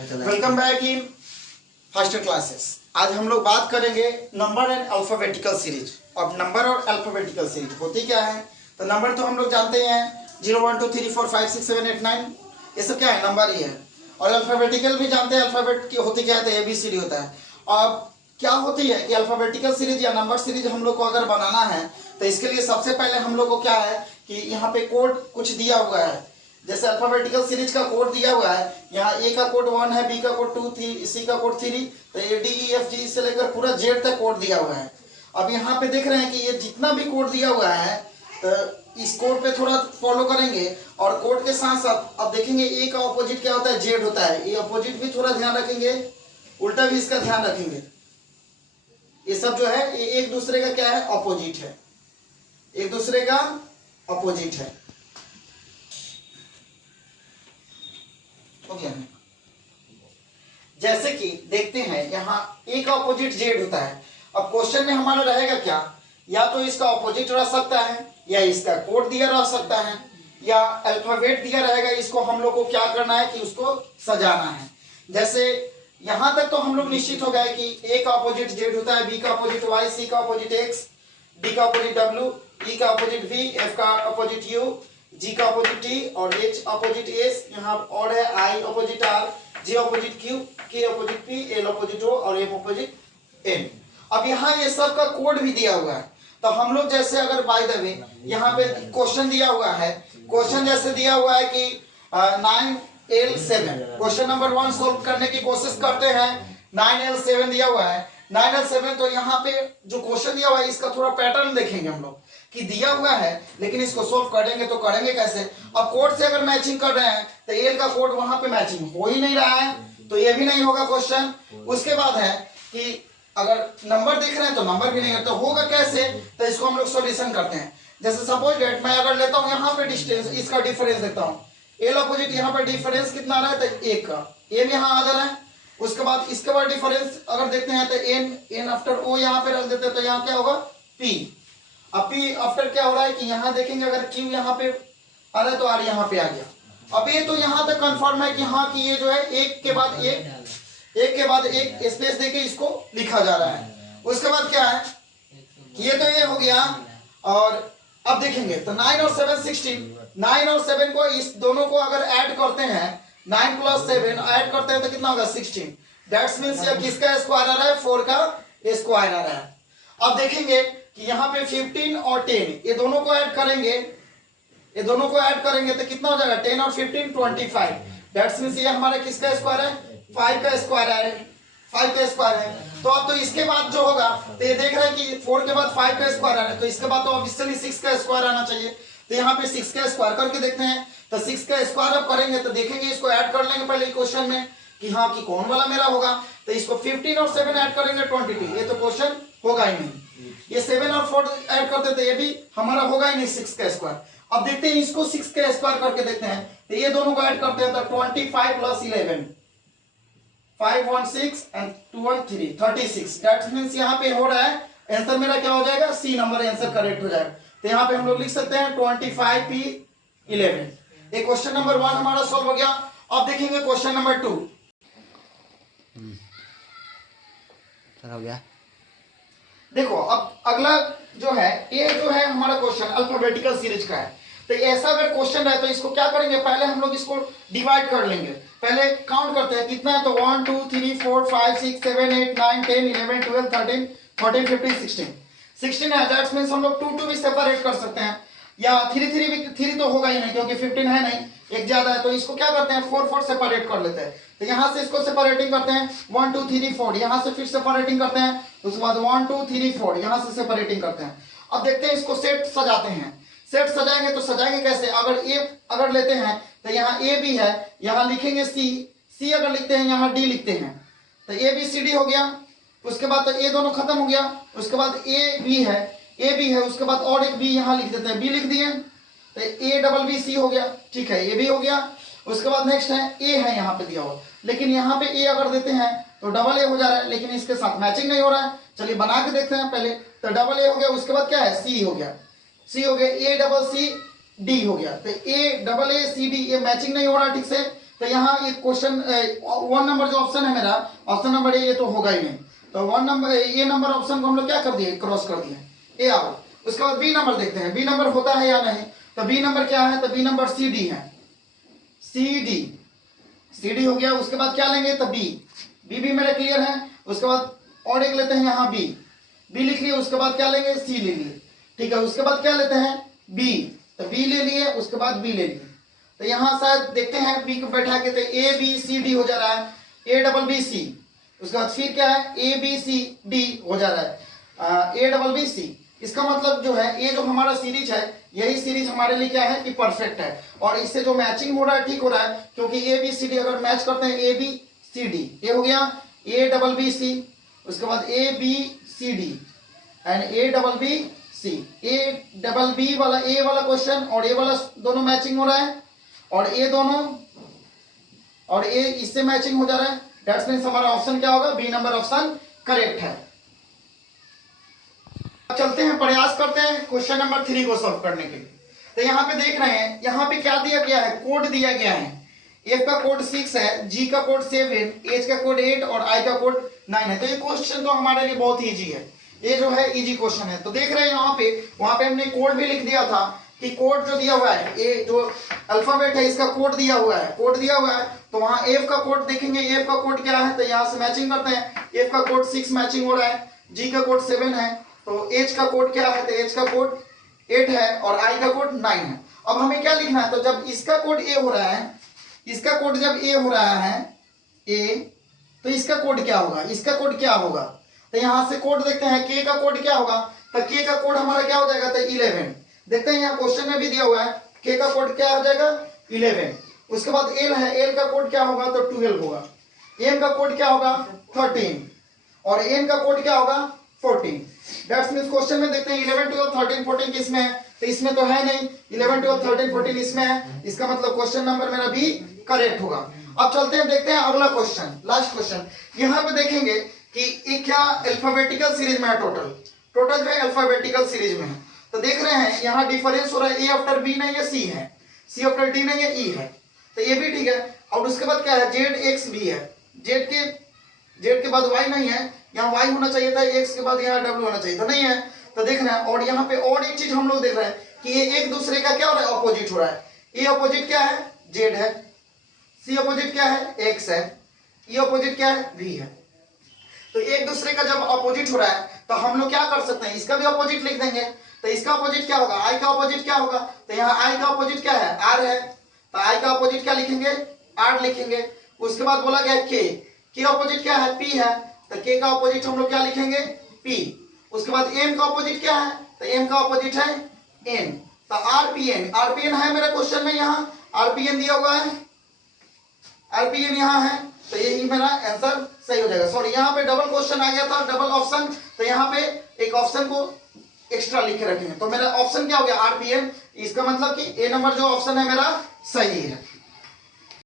Welcome back in first classes. आज हम लोग बात करेंगे नंबर एंड अल्फाबेटिकल सीरीज। अब नंबर और अल्फाबेटिकल सीरीज होती क्या है? तो नंबर तो हम लोग जानते हैं 0 1 2 3 4 5 6 7 8 9, ये सब क्या है? नंबर ही है। और अल्फाबेटिकल भी जानते हैं अल्फाबेट की होती क्या है, तो ABCD होता है। अब क्या होती है कि अल्फाबेटिकल सीरीज या नंबर सीरीज हम लोग को अगर बनाना है तो इसके लिए सबसे पहले हम लोग को क्या है कि यहाँ पे कोड कुछ दिया हुआ है। जैसे अल्फाबेटिकल सीरीज का कोड दिया हुआ है, यहाँ A का कोड 1 है, B का कोड 2, C का कोड 3, तो ADEFG से लेकर पूरा Z तक कोड दिया हुआ है। अब यहाँ पे देख रहे हैं कि ये जितना भी कोड दिया हुआ है तो इस कोड पे थोड़ा फॉलो करेंगे और कोड के साथ साथ अब देखेंगे A का ऑपोजिट क्या होता है, Z होता है। ये ऑपोजिट भी थोड़ा ध्यान रखेंगे, उल्टा भी इसका ध्यान रखेंगे। ये सब जो है ये एक दूसरे का क्या है, ऑपोजिट है, एक दूसरे का ऑपोजिट है। हो गया है। जैसे कि देखते हैं यहाँ A का ऑपोजिट Z होता है। अब क्वेश्चन में हमारा रहेगा क्या, या तो इसका ऑपोजिट रह सकता है, या इसका कोड दिया रह सकता है, या अल्फाबेट दिया रहेगा। इसको हम लोग को क्या करना है कि उसको सजाना है। जैसे यहां तक तो हम लोग निश्चित हो गए कि A का ऑपोजिट Z होता है, B का ऑपोजिट Y, C का ऑपोजिट X, D का ऑपोजिट W, E का ऑपोजिट V, F का ऑपोजिट U, G का ऑपोजिट T और H ऑपोजिट S। यहाँ और है I opposite R, J opposite Q, K opposite P, L opposite O और M ऑपोजिट N। अब यहाँ ये सब का कोड भी दिया हुआ है। तो हम लोग जैसे अगर बाय द वे यहाँ पे क्वेश्चन दिया हुआ है, क्वेश्चन जैसे दिया हुआ है कि 9L7, क्वेश्चन नंबर 1 सोल्व करने की कोशिश करते हैं। 9L7 दिया हुआ है, 9L7। तो यहाँ पे जो क्वेश्चन दिया हुआ है इसका थोड़ा पैटर्न देखेंगे हम लोग कि दिया हुआ है, लेकिन इसको सोल्व करेंगे तो करेंगे कैसे। अब कोड से अगर मैचिंग कर रहे हैं तो एल का कोड वहां पे मैचिंग हो ही नहीं रहा है, तो ये भी नहीं होगा क्वेश्चन। उसके बाद है कि अगर नंबर देख रहे हैं तो नंबर भी नहीं है, तो होगा कैसे, तो इसको हम लोग सॉल्यूशन करते हैं। जैसे सपोज डेट मैं अगर लेता हूँ यहाँ पे डिस्टेंस, इसका डिफरेंस देता हूँ, एल अपोजिट यहाँ पे डिफरेंस कितना रहा है, तो 1 का एम यहाँ आ जा रहा है। उसके बाद इसके बाद डिफरेंस अगर देखते हैं तो एन आफ्टर ओ यहाँ पे रख देते हैं, तो यहाँ क्या होगा पी। अब पी आफ्टर क्या हो रहा है कि यहाँ देखेंगे अगर क्यू यहाँ पे आ रहा है तो आर यहाँ पे आ गया। अब ये तो यहाँ तक कंफर्म है कि हाँ कि ये जो है एक के बाद एक स्पेस देके इसको लिखा जा रहा है। उसके बाद क्या है कि ये तो ये हो गया। और अब देखेंगे तो 9 और 7 16, 9 और 7 को इस दोनों को अगर ऐड करते हैं, 9 + 7 ऐड करते हैं तो कितना होगा 16। दैट्स मींस ये किसका स्क्वायर आ रहा है, 4 का स्क्वायर आ रहा है। अब देखेंगे कि यहाँ पे 15 और 10 ये दोनों को ऐड करेंगे, ये दोनों को ऐड करेंगे तो कितना हो जाएगा 10 और 15 25। दैट्स मींस ये हमारा किसका स्क्वायर है, 5 का स्क्वायर है, 5 का स्क्वायर है। तो अब तो इसके बाद जो होगा तो ये देख रहे हैं कि 4 के बाद 5 का स्क्वायर आ रहा है, तो इसके बाद तो ऑब्वियसली 6 का स्क्वायर आना चाहिए। तो यहाँ पे 6 का स्क्वायर करके देखते हैं। तो 6 का स्क्वायर अब करेंगे तो देखेंगे, इसको ऐड कर लेंगे पहले क्वेश्चन में कि हाँ कि कौन वाला मेरा होगा। तो इसको 15 और 7 ऐड करेंगे 22, ये तो क्वेश्चन होगा ही नहीं। ये 7 और 4 ऐड करते तो ये भी हमारा होगा ही नहीं 6 का स्क्वायर। अब देखते हैं इसको 6 का स्क्वायर करके देखते हैं, तो ये दोनों को ऐड करते हैं तो 25 + 11, 5 1 6 and 2 1 3 36। दैट मींस यहाँ पे हो रहा है आंसर मेरा क्या हो जाएगा, सी नंबर आंसर करेक्ट हो जाएगा। तो यहाँ पे हम लोग लिख सकते हैं 25P11। ये क्वेश्चन नंबर 1 हमारा सॉल्व हो गया। अब देखेंगे क्वेश्चन नंबर 2 हो गया। देखो अब अगला जो है ये जो है हमारा क्वेश्चन अल्फाबेटिकल सीरीज का है। तो ऐसा अगर क्वेश्चन है तो इसको क्या करेंगे, पहले हम लोग इसको डिवाइड कर लेंगे। पहले काउंट करते हैं कितना है, तो 1 2 3 4 5 6 7 8 9 10 11 12 13 14 15 16 है। दैट्स मींस हम लोग 2 2 भी सेपरेट कर सकते हैं, या 3 3 भी, 3 तो होगा ही नहीं क्योंकि 15 है नहीं, एक ज्यादा है। तो इसको क्या करते हैं 4 4 सेपरेट कर लेते हैं। तो यहाँ से इसको सेपरेटिंग करते हैं 1 2 3 4, यहाँ से फिर सेपरेटिंग करते हैं, उसके बाद 1 2 3 4 यहाँ से सेपरेटिंग करते हैं। अब देखते हैं इसको सेट सजाते हैं। सेट सजाएंगे तो सजाएंगे कैसे, अगर लेते हैं तो यहाँ ए भी है, यहाँ लिखेंगे सी अगर लिखते हैं यहाँ डी लिखते हैं, तो ABCD हो गया। उसके बाद तो ए दोनों खत्म हो गया। उसके बाद ए बी है, उसके बाद और एक बी यहाँ लिख देते हैं, बी लिख दिए तो ABBC हो गया, ठीक है, ये भी हो गया। उसके बाद नेक्स्ट है ए है यहाँ पे दिया हुआ, लेकिन यहाँ पे ए अगर देते हैं तो AA हो जा रहा है, लेकिन इसके साथ मैचिंग नहीं हो रहा है। चलिए बना के देखते हैं पहले। तो AA हो गया, उसके बाद क्या है C हो गया, ACCD हो गया। तो AAACD ये मैचिंग नहीं हो रहा ठीक से, तो यहाँ एक क्वेश्चन 1 नंबर जो ऑप्शन है मेरा, ऑप्शन नंबर ए, ये तो होगा ही नहीं। तो 1 नंबर ये नंबर ऑप्शन को हम लोग क्या कर दिए, क्रॉस कर दिए, ए आओ। उसके बाद बी नंबर देखते हैं, बी नंबर होता है या नहीं। तो बी नंबर क्या है, तो बी नंबर सी डी है, सी डी हो गया। उसके बाद क्या लेंगे, तो बी भी मेरा क्लियर है। उसके बाद और एक लेते हैं यहाँ बी लिख लिए। उसके बाद क्या लेंगे, सी ले लिए, ठीक है। उसके बाद क्या लेते हैं, बी, तो बी ले लिए। उसके बाद बी ले लिए। तो यहाँ शायद देखते हैं बी को बैठा के, तो ए बी सी डी हो जा रहा है, ए डबल बी सी। उसके बाद फिर क्या है, ए बी सी डी हो जा रहा है, ए डबल बी सी। इसका मतलब जो है ये जो हमारा सीरीज है, यही सीरीज हमारे लिए क्या है कि परफेक्ट है। और इससे जो मैचिंग हो रहा है ठीक हो रहा है, क्योंकि ए बी सी डी अगर मैच करते हैं, ए बी सी डी, ये हो गया ए डबल बी सी। उसके बाद A B C D and A double B C. A double B वाला, ए वाला क्वेश्चन और ए वाला दोनों मैचिंग हो रहा है, और ए दोनों और ए इससे मैचिंग हो जा रहा है। दैट्स मींस हमारा ऑप्शन क्या होगा, बी नंबर ऑप्शन करेक्ट है। अब चलते हैं, प्रयास करते हैं क्वेश्चन नंबर 3 को सॉल्व करने के लिए। तो यहाँ पे देख रहे हैं, यहाँ पे क्या दिया गया है, कोड दिया गया है। एफ का कोड 6 है, जी का कोड 7, एच का कोड 8 और आई का कोड 9 है। तो ये क्वेश्चन तो हमारे लिए बहुत इजी है, ये जो है इजी क्वेश्चन है। तो देख रहे हैं यहाँ पे, वहां पे हमने कोड भी लिख दिया था कि कोड जो दिया हुआ है, ये जो अल्फाबेट है इसका कोड दिया हुआ है, कोड दिया हुआ है। तो वहां एफ का कोड देखेंगे, एफ का कोड क्या है, तो यहाँ से मैचिंग करते हैं। एफ का कोड 6 मैचिंग हो रहा है, जी का कोड 7 है, तो एच का कोड क्या है, तो एच का कोड 8 है और आई का कोड 9 है। अब हमें क्या लिखना है, तो जब इसका कोड ए हो रहा है, इसका कोड जब ए हो रहा है ए, तो इसका कोड क्या होगा, इसका कोड क्या होगा। तो यहां से कोड देखते हैं, के का कोड क्या होगा, तो के का कोड हमारा क्या हो जाएगा, तो 11। देखते हैं यहाँ क्वेश्चन में भी दिया हुआ है, के का कोड क्या हो जाएगा, 11। उसके बाद एल है, एल का कोड क्या होगा, तो 12 होगा। एम का कोड क्या होगा, 13 और एन का कोड क्या होगा, 14। दैट्स मींस क्वेश्चन में देखते हैं 11 12 13 14 किसमें है, तो इसमें तो है नहीं। 11 12 13 14 इसमें है, इसका मतलब क्वेश्चन नंबर मेरा भी करेक्ट होगा। अब चलते हैं, देखते हैं अगला क्वेश्चन, लास्ट क्वेश्चन। यहाँ पे देखेंगे कि ये क्या अल्फाबेटिकल सीरीज में है, टोटल जो है अल्फाबेटिकल सीरीज में है। तो देख रहे हैं यहाँ डिफरेंस हो रहा है, ए आफ्टर बी नहीं है, सी है, सी आफ्टर डी नहीं है, ई है, तो ये भी ठीक है। और उसके बाद क्या है, जेड एक्स बी है, जेड के बाद वाई नहीं है, यहाँ वाई होना चाहिए था, एक्स के बाद यहाँ डब्ल्यू होना चाहिए था, नहीं है। तो देख रहे हैं, और यहाँ पे और एक चीज हम लोग देख रहे हैं कि ये एक दूसरे का क्या हो रहा है, अपोजिट हो रहा है। ए अपोजिट क्या है, जेड है, सी अपोजिट क्या है, एक्स है, ई अपोजिट क्या है, बी है। तो एक दूसरे का जब अपोजिट हो रहा है, तो हम लोग क्या कर सकते हैं, इसका भी अपोजिट लिख देंगे। तो इसका अपोजिट क्या होगा, आई का अपोजिट क्या होगा, तो यहाँ आई का अपोजिट क्या है, आर है, तो आई का अपोजिट क्या लिखेंगे, आर लिखेंगे। उसके बाद बोला गया के अपोजिट क्या है, पी है, तो के का अपोजिट हम लोग क्या लिखेंगे, पी। उसके बाद एम का अपोजिट क्या है, तो एम का अपोजिट है एन, तो आरपीएन, आरपीएन है मेरे क्वेश्चन में, यहाँ आरपीएन दिया हुआ है, आरपीएन यहाँ है, तो यही मेरा आंसर सही हो जाएगा। सॉरी, यहाँ पे डबल क्वेश्चन आ गया था, डबल ऑप्शन, तो यहाँ पे एक ऑप्शन को एक्स्ट्रा लिख के रखेंगे। तो मेरा ऑप्शन क्या हो गया, आरपीएन। इसका मतलब कि ए नंबर जो ऑप्शन है मेरा सही है।